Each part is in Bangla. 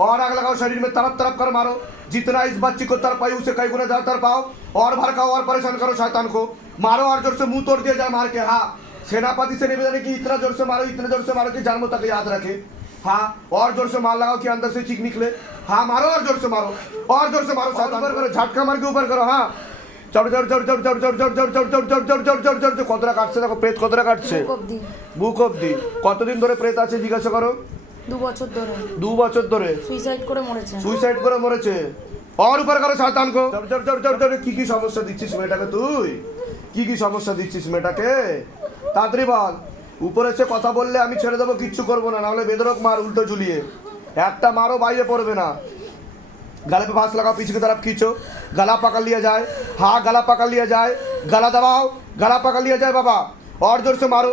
और आग लगाओ शरीर में तरफ तरफ कर मारो जितना इस बच्ची को तर पाई उसे कई गुना ज्यादा तर पाओ और भड़काओ और परेशान करो शैतान को मारो और जोर से मुंह तोड़ दिया जाए मार के हाँ सेनापति से निवेदन है कि इतना जोर से मारो इतने जोर से मारो कि जन्म तक याद रखे हाँ और जोर से मार लगाओ कि अंदर से चीख निकले हाँ मारो और जोर से मारो और जोर से मारो शैतान ऊपर करो झटका मार के ऊपर करो हाँ চড় চড় চড় চড় চড় চড় চড় চড় চড় চড় চড় চড় চড় চড় চড় কতটা কাটছে দেখো প্রেত কতটা কাটছে বুক অব্দি বুক অব্দি কতদিন ধরে প্রেত আছে জিজ্ঞাসা করো দু বছর ধরে দু বছর ধরে সুইসাইড করে মরেছে সুইসাইড করে মরেছে আর উপর করো শয়তান কো চড় চড় চড় চড় চড় কি কি সমস্যা দিচ্ছিস মেয়েটাকে তুই কি কি সমস্যা দিচ্ছিস মেয়েটাকে তাড়াতাড়ি বল উপরে এসে কথা বললে আমি ছেড়ে দেবো কিচ্ছু করবো না নাহলে বেদরক মার উল্টো ঝুলিয়ে একটা মারও বাইরে পড়বে না गले पे फांस लगाओ पीछे की तरफ खींचो गला पकड़ लिया जाए हाँ गला पकड़ लिया जाए गला दबाओ गला पकड़ लिया जाए बाबा और जोर से मारो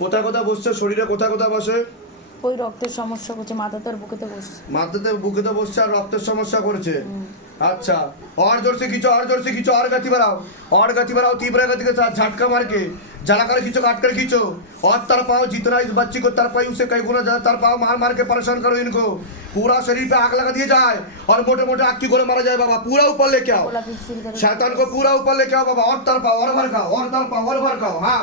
কোথায় কোথায় বসছে শরীরে কোথায় কোথায় বসে ওই রক্তের সমস্যা করছে মাথাতে আর বুকেতে বসছে মাথাতে বুকেতে বসছে আর রক্তের সমস্যা করেছে अच्छा और जोर से खींचो और जोर से खींचो और गति बढ़ाओ और गति बढ़ाओ तीव्र गति के साथ झटका मार के जला कर खींचो काट कर खींचो और तरपाओ जितना इस बच्ची को तरपाई उसे कई गुना ज्यादा तरपाओ मार मार के परेशान करो इनको पूरा शरीर पे आग लगा दिया जाए और मोटे मोटे आग की गोले मारा जाए बाबा पूरा ऊपर लेके आओ গোলাপি ফুল ধরে शैतान को पूरा ऊपर लेके आओ बाबा और तरपाओ और भड़काओ और तरपाओ और भड़काओ हाँ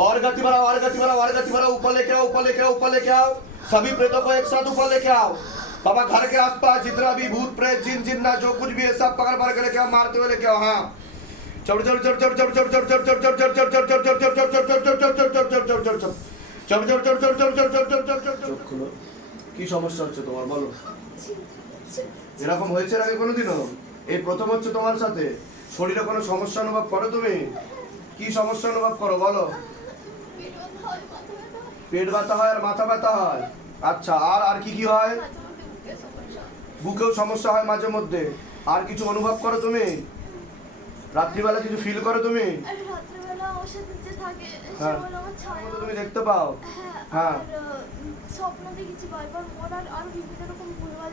और गति बढ़ाओ और गति बढ़ाओ और गति बढ़ाओ ऊपर लेके आओ ऊपर लेके आओ ऊपर लेके आओ सभी प्रेतों को एक साथ ऊपर लेके आओ बाबा घर के आसपास जितना भी भूत प्रेत जिन जिन्ना जो कुछ भी है सब पकड़ पकड़ के लेके आओ मारते हुए लेके आओ हाँ चढ़ चढ़ चढ़ चढ़ चढ़ चढ़ चढ़ चढ़ चढ़ चढ़ चढ़ चढ़ চল চল চল চল চল চল চল চল চল চল চোখ খুলো কি সমস্যা হচ্ছে তোমার বলো এরকম হয়েছে আগে কোনোদিনও এই প্রথম হচ্ছে তোমার সাথে শরীরে কোনো সমস্যা অনুভব করো তুমি কি সমস্যা অনুভব করো বলো পেট ব্যথা হয় আর মাথা ব্যথা হয় আচ্ছা আর আর কি কি হয় বুকেও সমস্যা হয় মাঝে মধ্যে আর কিছু অনুভব করো তুমি রাত্রিবেলা কিছু ফিল করো তুমি সাথে থাকে হ্যাঁ। সেগুলো আমার ছায়া তুমি দেখতে পাও হ্যাঁ হ্যাঁ। স্বপ্ন দেখেছি বারবার মন আর বিভিন্ন রকম ভুলভাল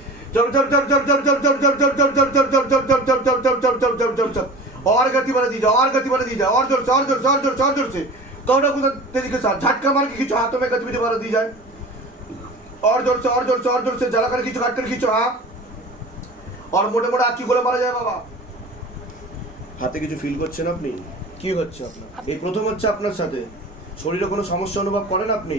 और गति बढ़ा दी जाए और गति बढ़ा दी जाए और जोर से और जोर से और जोर से और जोर से कौड़ा कुदा तेजी के साथ झटका मार के खींचो हाथों में गतिविधि बढ़ा दी जाए और जोर से और जोर से और जोर से जला कर खींचो काट कर खींचो हाँ और मोटे मोटे आग की गोले मारा जाए बाबा হাতে কিছু ফিল করছেন আপনি কি হচ্ছে আপনার এই প্রথম হচ্ছে আপনার সাথে শরীরে কোনো সমস্যা অনুভব করেন আপনি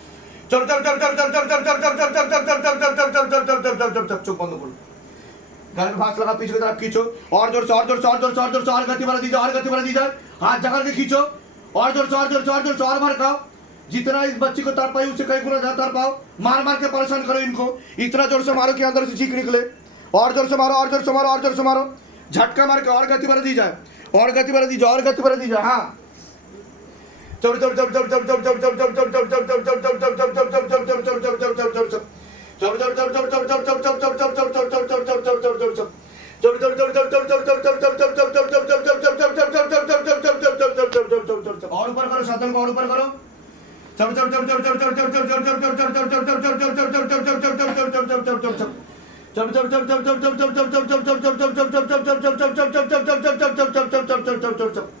चुप बंद करो गले में फांस लगा पीछे की तरफ़ खींचो और ज़ोर से और ज़ोर से और ज़ोर से और ज़ोर से और गति बढ़ा दीजिए, और गति बढ़ा दीजिए हाथ जगह के खींचो और ज़ोर से जितना इस बच्ची को तर पाई उससे कई गुना ज़्यादा तर पाओ मार मार के परेशान करो इनको इतना ज़ोर से मारो कि अंदर से चीख निकले और ज़ोर से मारो और ज़ोर से मारो और ज़ोर से मारो झटका मार के और गति बढ़ा दी जाए और गति बढ़ा दी जाए और गति बढ़ा दी जाए हाँ। और ऊपर करो साधन को और ऊपर करो चप चप चप चप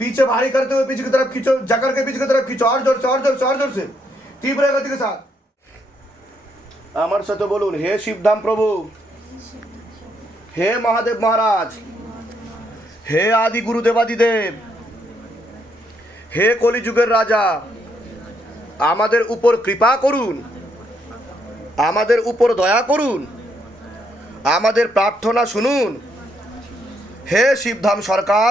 पीछे भारी करते हुए पीछे की तरफ खींचो जकड़ के पीछे की तरफ खींचो और जोर से और जोर से और जोर से तीव्र गति के साथ আমার সাথে বলুন হে শিবধাম প্রভু হে মহাদেব মহারাজ হে আদি গুরু দেবাদিদেব হে কলিযুগের রাজা আমাদের উপর কৃপা করুন আমাদের উপর দয়া করুন আমাদের প্রার্থনা শুনুন হে শিবধাম সরকার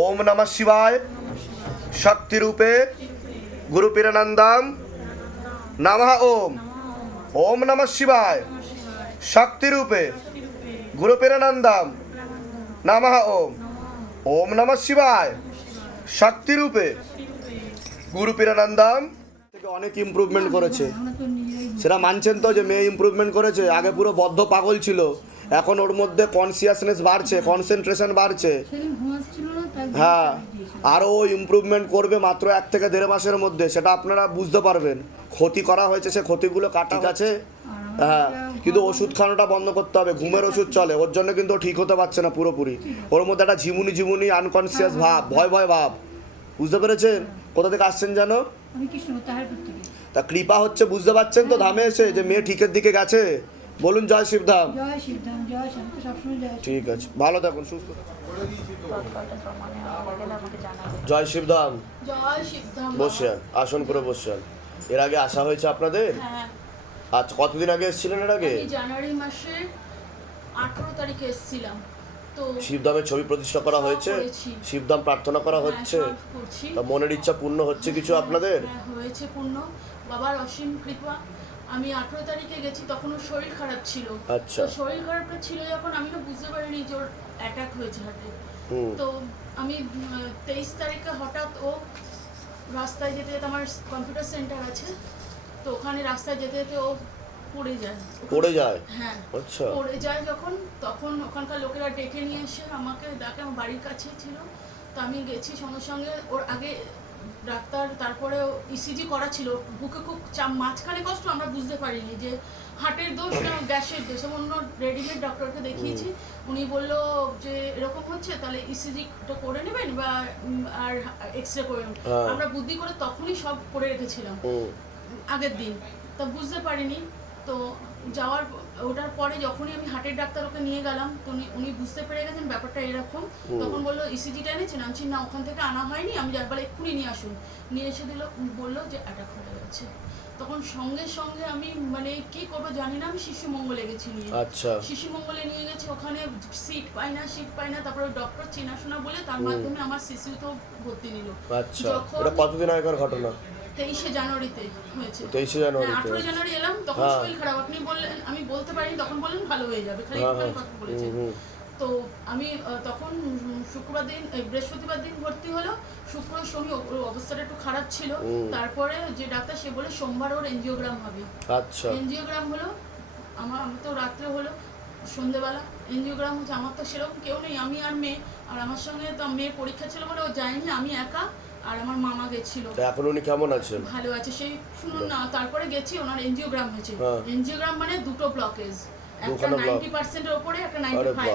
ওম নমঃ শিবায়। শক্তিরূপে গুরু পীরানন্দাম নমঃ ওম। ওম নমঃ শিবায়। শক্তিরূপে গুরু পীরানন্দাম নমঃ ওম। ওম নমঃ শিবায়। শক্তিরূপে গুরু পীরানন্দাম থেকে অনেক ইম্প্রুভমেন্ট করেছে। সেটা মানছেন তো যে মেয়ে ইমপ্রুভমেন্ট করেছে। আগে পুরো বদ্ধ পাগল ছিল। এখন ওর মধ্যে কনসিয়াসনেস বাড়ছে কনসেন্ট্রেশন বাড়ছে। হ্যাঁ আরও ইমপ্রুভমেন্ট করবে মাত্র এক থেকে দেড় মাসের মধ্যে সেটা আপনারা বুঝতে পারবেন। ক্ষতি করা হয়েছে সে ক্ষতিগুলো কাটা আছে। হ্যাঁ কিন্তু ওষুধ খাওয়ানোটা বন্ধ করতে হবে ঘুমের ওষুধ চলে ওর জন্য কিন্তু ঠিক হতে পারছে না পুরোপুরি। ওর মধ্যে একটা ঝিমুনি ঝিমুনি আনকনসিয়াস ভাব ভয় ভয় ভাব। বুঝতে পেরেছেন? কোথা থেকে আসছেন জানো তা কৃপা হচ্ছে বুঝতে পারছেন তো ধামে এসে যে মেয়ে ঠিকের দিকে গেছে? বলুন জয় শিবধাম। ঠিক আছে ভালো থাকুন সুস্থ জয় শিবধাম। বসে আসন করে বসে। এর আগে আসা হয়েছে আপনাদের? হ্যাঁ। আচ্ছা কতদিন আগে এসেছিলেন এর আগে? জানুয়ারি মাসে আঠারো তারিখে এসেছিলাম। শিবধামের ছবি প্রতিষ্ঠা করা হয়েছে। শিবধাম প্রার্থনা করা হ্যাঁ, হচ্ছে? তা মনের ইচ্ছা পূর্ণ হচ্ছে কিছু আপনাদের? হ্যাঁ, হয়েছে পূর্ণ। বাবার অসীম কৃপা। আমি আঠারো তারিখে গেছি তখন ওর শরীর খারাপ ছিল। আচ্ছা। তো শরীর খারাপটা ছিল যখন আমি তো বুঝতে পারিনি যে ওর অ্যাটাক হয়েছে হাতে তো আমি তেইশ তারিখে হঠাৎ ও রাস্তায় যেতে যেতে আমার কম্পিউটার সেন্টার আছে তো ওখানে রাস্তায় যেতে যেতে ও পড়ে যায়। পড়ে যায়? হ্যাঁ। আচ্ছা। পড়ে যায় যখন তখন ওখানকার লোকেরা ডেকে নিয়ে এসে আমাকে ডাকে আমার বাড়ির কাছে ছিল। তো আমি গেছি সঙ্গে সঙ্গে ওর আগে ডাক্তার তারপরে ইসিজি করা ছিল। বুকে খুব চাপ মাঝখানে কষ্ট আমরা বুঝতে পারিনি যে হার্টের দোষ না গ্যাসের দোষ। অন্য রেডিমেড ডক্টরকে দেখিয়েছি। উনি বলল যে এরকম হচ্ছে তাহলে ইসিজিটা করে নেবেন বা আর এক্স রে করে নেবেন। হ্যাঁ। আমরা বুদ্ধি করে তখনই সব করে রেখেছিলাম। আগের দিন। তা বুঝতে পারিনি। তো যাওয়ার ওটার পরে যখনই আমি হার্টের ডাক্তার ওকে নিয়ে গেলাম তো উনি বুঝতে পেরে গেছেন ব্যাপারটা এরকম। তখন বলল ইসিজিটা এনেছেন? আমি না ওখান থেকে আনা হয়নি আমি একবার এক্ষুনি নিয়ে আসুন। নিয়ে এসে দিল বলল যে অ্যাটাক হয়ে গেছে। তখন সঙ্গে সঙ্গে আমি মানে কি করব জানি না আমি শিশু মঙ্গলে গেছি নিয়ে। আচ্ছা। শিশু মঙ্গলে নিয়ে গেছি ওখানে সিট পাই না সিট পাই না তারপরে ডক্টর চেনাশোনা বলে তার মাধ্যমে আমার শিশুতেও ভর্তি নিল। আচ্ছা। এটা কতদিন আগেকার ঘটনা? তেইশে জানুয়ারিতে হয়েছে। তেইশে হ্যাঁ, জানুয়ারিতে আঠেরো জানুয়ারি এলাম তখন হ্যাঁ। শরীর খারাপ। আপনি বললেন আমি বলতে পারিনি তখন বললেন ভালো হয়ে যাবে। খালি হ্যাঁ, একটুখানি। কথা। তো আমি তখন শুক্রবার দিন বৃহস্পতিবার দিন ভর্তি হলো। শুক্র শনি অবস্থাটা একটু খারাপ ছিল। তারপরে যে ডাক্তার সে বলে সোমবার ওর এনজিওগ্রাম হবে। আচ্ছা। এনজিওগ্রাম হলো আমার আমার তো রাত্রে হলো সন্ধেবেলা। এনজিওগ্রাম হচ্ছে আমার তো সেরকম কেউ নেই। আমি আর মেয়ে আর আমার সঙ্গে তো মেয়ে পরীক্ষা ছিল বলে ও যায়নি। আমি একা আর আমার মামা গেছিল। এখন উনি কেমন আছেন? ভালো আছে। সেই শুনুন না তারপরে গেছি ওনার এনজিওগ্রাম হয়েছে। হ্যাঁ। এনজিওগ্রাম মানে দুটো ব্লকেজ একটা।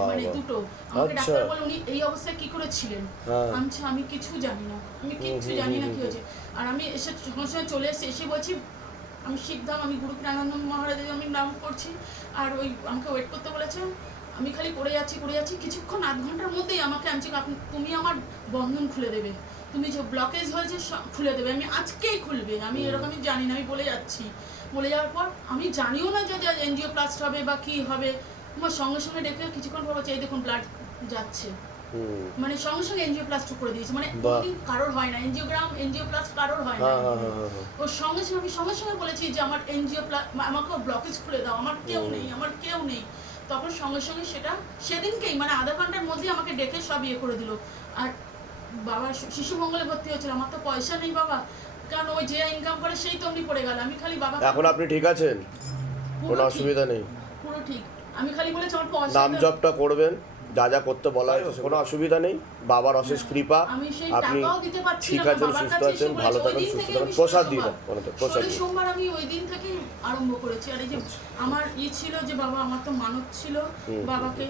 মানে দুটো। আমাকে আচ্ছা। ডাক্তার বলে উনি এই অবস্থায় কি করে ছিলেন হ্যাঁ। আমি আমি কিছু জানি না। আমি হুম, জানি না কি হয়েছে। আর আমি এসে সঙ্গে সঙ্গে চলে এসে এসে বলছি আমি শিখধাম আমি গুরু প্রাণানন্দ মহারাজের আমি নাম করছি। আর ওই আমাকে ওয়েট করতে বলেছে আমি খালি করে যাচ্ছি করে যাচ্ছি। কিছুক্ষণ আধ ঘণ্টার মধ্যেই আমাকে আমি তুমি আমার বন্ধন খুলে দেবে। তুমি যে ব্লকেজ হয়েছে খুলে দেবে। আমি আজকেই খুলবে। আমি এরকমই জানি না আমি বলে যাচ্ছি। বলে যাওয়ার পর আমি জানিও না যে এনজিও প্লাস্ট হবে বা কি হবে। আমার সঙ্গে সঙ্গে ডেকে কিছুক্ষণ পর বলছে এই দেখুন ব্লাড যাচ্ছে। মানে সঙ্গে সঙ্গে এনজিও প্লাস্ট করে দিয়েছে। মানে কারোর হয় না। এনজিওগ্রাম এনজিও প্লাস্ট কারোর হয় না। হ্যাঁ হ্যাঁ হ্যাঁ ওর সঙ্গে সঙ্গে আমি সঙ্গে সঙ্গে বলেছি যে আমার এনজিও আমাকে ব্লকেজ খুলে দাও। আমার কেউ নেই আমার কেউ নেই। তখন সঙ্গে সঙ্গে সেটা সেদিনকেই মানে আধা ঘণ্টার মধ্যেই আমাকে ডেকে সব ইয়ে করে দিল। আর বাবা শিশু মঙ্গলে ভর্তি হয়েছিল আমার তো পয়সা নেই বাবা। কারণ ওই যে ইনকাম করে সেই তো পড়ে গেল আমি খালি বাবা এখন আপনি ঠিক আছেন? কোনো অসুবিধা নেই। পুরো ঠিক। আমি খালি বলেছি আমার পয়সা নাম জপটা করবেন যা যা করতে বলা হয়েছে কোনো অসুবিধা নেই। বাবার অশেষ কৃপা। আপনি ঠিক আছেন সুস্থ আছেন ভালো থাকেন সুস্থ থেকে থাকেন। প্রসাদ দিয়ে সোমবার- প্রসাদ দিয়ে সোমবার আমি ওই দিন থেকেই আরম্ভ করেছি। আর এই যে আমার ই ছিল যে বাবা আমার তো মানত ছিল বাবাকে।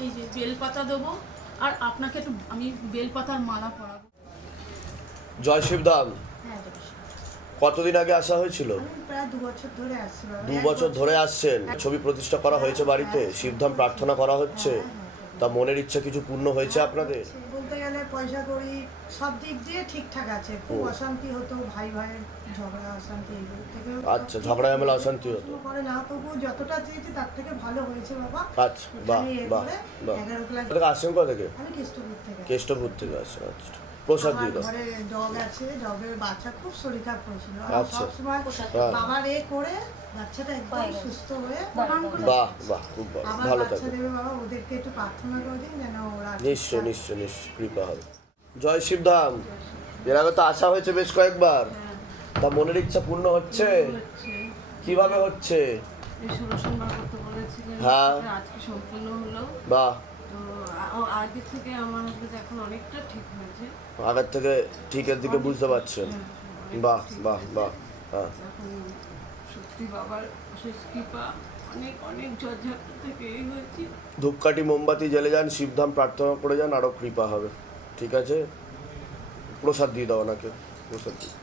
এই যে বেলপাতা দেবো আর আপনাকে একটু আমি বেলপাতার মালা পরাবো। জয় শিবদাম হ্যাঁ কতদিন আগে আসা হয়েছিল? দু বছর ধরে বছর আসছেন। ছবি প্রতিষ্ঠা করা হয়েছে বাড়িতে? শিবধাম প্রার্থনা করা হচ্ছে? তা মনের ইচ্ছা কিছু পূর্ণ হয়েছে আপনাদের? বলতে গেলে পয়সা করি সব দিক দিয়ে ঠিকঠাক আছে। খুব অশান্তি হতো ভাই ভাইয়ের ঝগড়া অশান্তি এগুলো থেকে আচ্ছা ঝগড়া ঝামেলা অশান্তি হতো। করে না তবু যতটা চেয়েছি তার থেকে ভালো হয়েছে বাবা। আচ্ছা বাহ বাহ বাহ। থেকে আসছেন কোথা থেকে? আমি কেষ্টপুর থেকে। কেষ্টপুর থেকে আসছেন আচ্ছা। প্রসাদ দাও ঘরে ডগ আছে ডগের বাচ্চা খুব শরীর খারাপ করেছিল। আচ্ছা। সবসময় হ্যাঁ। বাবার এ করে বাচ্চাটা একদম সুস্থ হয়ে প্রণাম করে বাহ বাহ খুব ভালো আবার ভালো থাকবে দেবে বাবা ওদেরকে একটু প্রার্থনা করে দিন যেন ওরা নিশ্চয় নিশ্চয় নিশ্চয় কৃপা হবে। জয় শিবধাম। এর আগে তো আসা হয়েছে বেশ কয়েকবার। তা মনের ইচ্ছা পূর্ণ হচ্ছে? কীভাবে হচ্ছে? হ্যাঁ। আজকে সম্পূর্ণ হলো। বাহ। আগের থেকে আমার এখন অনেকটা ঠিক হয়েছে। আগের থেকে ঠিকের দিকে বুঝতে পারছেন। হ্যাঁ, বাহ বাহ বাহ হ্যাঁ সত্যি বাবার অশেষ কৃপা। অনেক অনেক ঝড়ঝাপটা থেকে এই হয়েছি। ধূপকাঠি মোমবাতি জ্বেলে যান শিবধাম প্রার্থনা করে যান আরও কৃপা হবে। ঠিক আছে? প্রসাদ দিয়ে দাও ওনাকে প্রসাদ দিয়ে।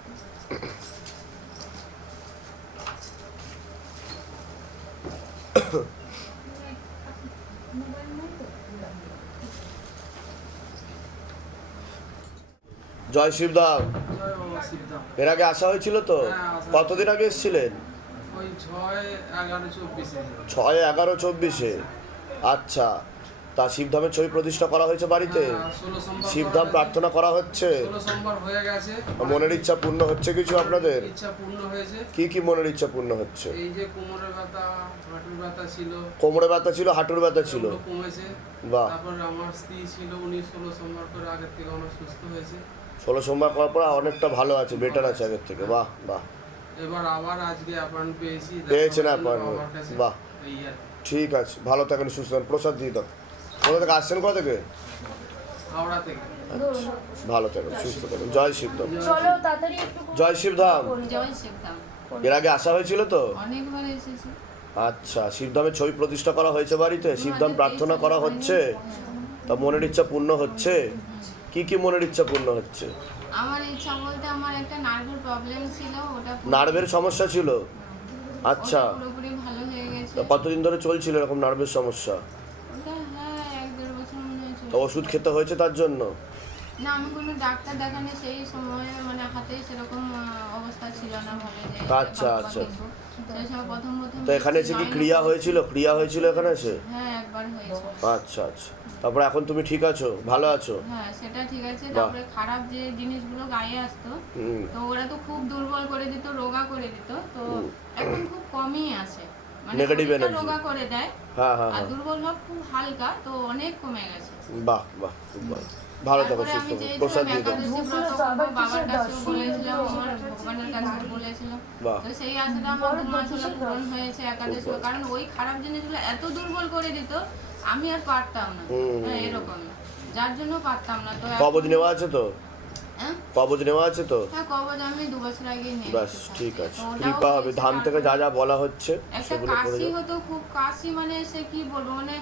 জয় শিবধাম। জয় এর আগে আসা হয়েছিল তো? হ্যাঁ, কতদিন আগে এসেছিলেন? ছয় এগারো চব্বিশে। আচ্ছা তা শিবধামের ছবি প্রতিষ্ঠা করা হয়েছে বাড়িতে? হ্যাঁ, শিবধাম প্রার্থনা করা হচ্ছে? মনের ইচ্ছা পূর্ণ হচ্ছে কিছু আপনাদের? কি কি মনের ইচ্ছা পূর্ণ হচ্ছে? কোমরে ব্যথা ছিল। হাঁটুর ব্যথা ছিল? বাহ। আমার স্ত্রী ছিল উনি ষোলো সোমবার করে আগের থেকে অনেক সুস্থ হয়েছে। ষোলো সোমবার করার পর অনেকটা ভালো আছে বেটার আছে আগের থেকে। বাহ বাহ। এবার আবার আজকে অ্যাপয়েন্ট পেয়েছি পেয়েছেন কাছে। বাহ। ঠিক আছে ভালো থাকেন সুস্থ থাকেন। প্রসাদ দিয়ে দাও। কোথা থেকে আসছেন কোথা থেকে? হাওড়া থেকে। ভালো থাকেন সুস্থ থাকেন। জয় শিবধাম। জয় শিবধাম। এর আগে আসা হয়েছিল তো? অনেকবার এসেছি। আচ্ছা শিবধামের ছবি প্রতিষ্ঠা করা হয়েছে বাড়িতে? শিবধাম প্রার্থনা করা হচ্ছে? তা মনের ইচ্ছা পূর্ণ হচ্ছে? কি কি মনের ইচ্ছা পূর্ণ হচ্ছে? আমার ইচ্ছা বলতে আমার একটা নার্ভের প্রবলেম ছিল ওটা নার্ভের সমস্যা ছিল? আচ্ছা। পুরোপুরি ভালো হয়ে গেছে। কতদিন ধরে চলছিল এরকম নার্ভের সমস্যা? হ্যাঁ হয় তো ওষুধ খেতে হয়েছে তার জন্য? না আমি কোনো ডাক্তার দেখানি সেই সময় মানে হাতে সেরকম অবস্থা ছিল না যে আচ্ছা, আচ্ছা। তো এখানে এসে কি ক্রিয়া। হয়েছিল? ক্রিয়া হয়েছিল এখানে এসে? হ্যাঁ একবার হয়েছে। আচ্ছা আচ্ছা। তারপরে এখন তুমি ঠিক আছো? ভালো আছো? হ্যাঁ সেটা ঠিক আছে। তারপরে খারাপ যে জিনিসগুলো গায়ে আসতো তো ওরা তো খুব দুর্বল করে দিত রোগা করে দিত তো এখন খুব কমই আসে। মানে শরীরটা energy. রোগা করে দেয় হ্যাঁ হ্যাঁ আর হ্যাঁ। দুর্বল ভাব খুব হালকা তো অনেক কমে গেছে। বাহ বাহ খুব ভালো। ভালো থাকো সুস্থ প্রসাদ দিয়ে দাও। বাবার কাছেও বলেছিলাম আমার ভগবানের কাছে বলেছিলাম। তো সেই আশাটা আমার পূরণ হয়েছে একাদশী কারণ ওই খারাপ জিনিসগুলো এত দুর্বল করে দিত আমি আর পারতাম না। হ্যাঁ এরকম। যার জন্য পারতাম না তো কবজ নেওয়া আছে তো? হ্যাঁ? কবজ নেওয়া আছে তো? হ্যাঁ কবজ আমি দু বছর আগে নিয়ে ব্যাস ঠিক আছে। কৃপা হবে। ধাম থেকে যা যা বলা হচ্ছে সেগুলো করে কাশি হতো খুব কাশি মানে সে কি বলব মানে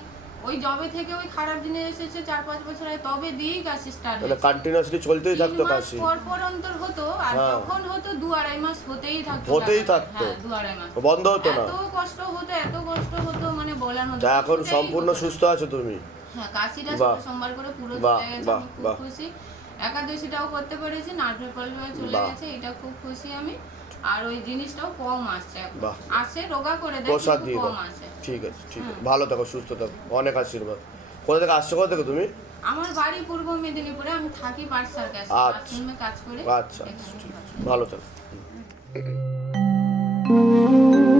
ওই জবে থেকে ওই খারাপ জিনিস এসেছে চার পাঁচ বছর আগে তবে দিয়েই কাশি স্টার্ট মানে কন্টিনিউয়াসলি চলতেই থাকতো কাশি পর পর অন্তর হতো আর হ্যাঁ। যখন হতো দু আড়াই মাস হতেই থাকতো হতেই থাকতো। হ্যাঁ দু আড়াই মাস। বন্ধ হতো না। এত কষ্ট হতো এত কষ্ট হতো মানে বলার মতো এখন সম্পূর্ণ সুস্থ আছো তুমি। হ্যাঁ কাশিটা সোমবার করে পুরো চলে গেছে খুব খুশি। একাদশীটাও করতে পেরেছি নার্ভের প্রবলেম চলে গেছে এটা খুব খুশি আমি। আর ওই জিনিসটাও কম আসছে। আসে রোগা করে দেয় প্রসাদ দিয়ে কম আসে। ঠিক আছে ঠিক আছে। ভালো থাকো সুস্থ থাকো। অনেক আশীর্বাদ। কোথা থেকে আসছো কোথা থেকে তুমি? আমার বাড়ি পূর্ব মেদিনীপুরে। আমি থাকি পার্সার কাছে। আচ্ছা। কাজ করে। আচ্ছা। ঠিক আছে। ভালো থাকো। হুম।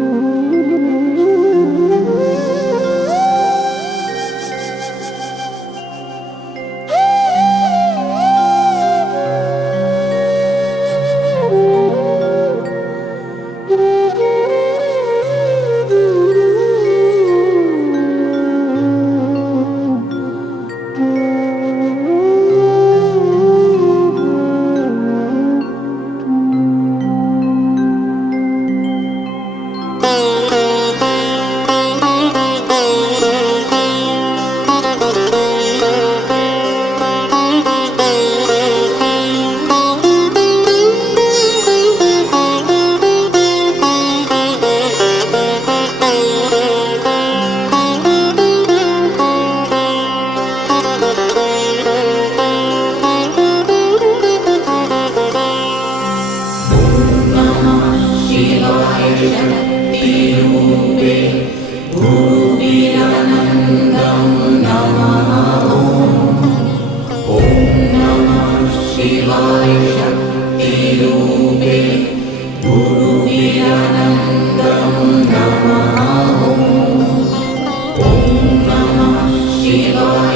Твоей.